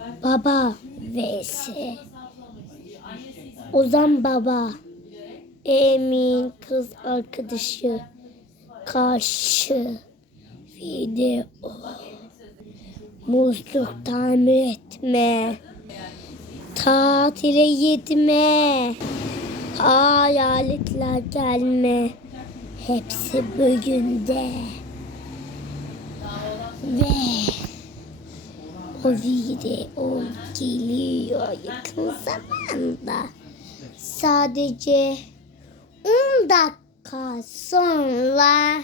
Baba vs. Ozan baba. Emin kız arkadaşı. Karşı. Video. Musluk tamir etme. Tatile gitme. Hayaletler gelme. Hepsi bugün de. Ve o video geliyor yakın zamanda. Sadece 10 dakika sonra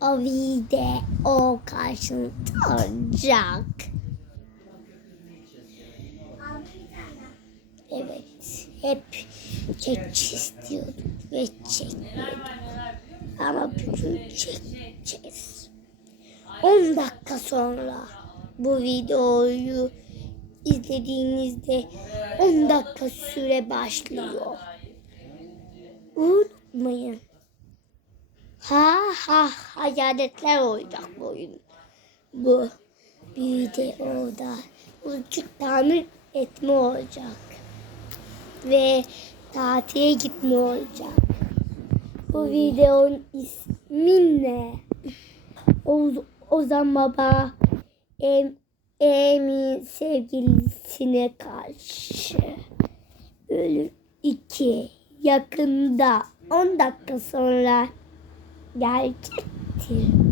o video karşınızda olacak. Evet, hep çekeceğiz diyorduk ve çekmiyorduk. Ama bugün çekeceğiz. 10 dakika sonra bu videoyu izlediğinizde 10 dakika süre başlıyor. Unutmayın. Ha ha hayaletler olacak bu oyun. Bu videoda uçuk tamir etme olacak. Ve tatile gitme olacak. Bu videonun ismi ne? Oz, Ozan Baba em, Emin sevgilisine karşı bölüm 2 yakında 10 dakika sonra gelecektir.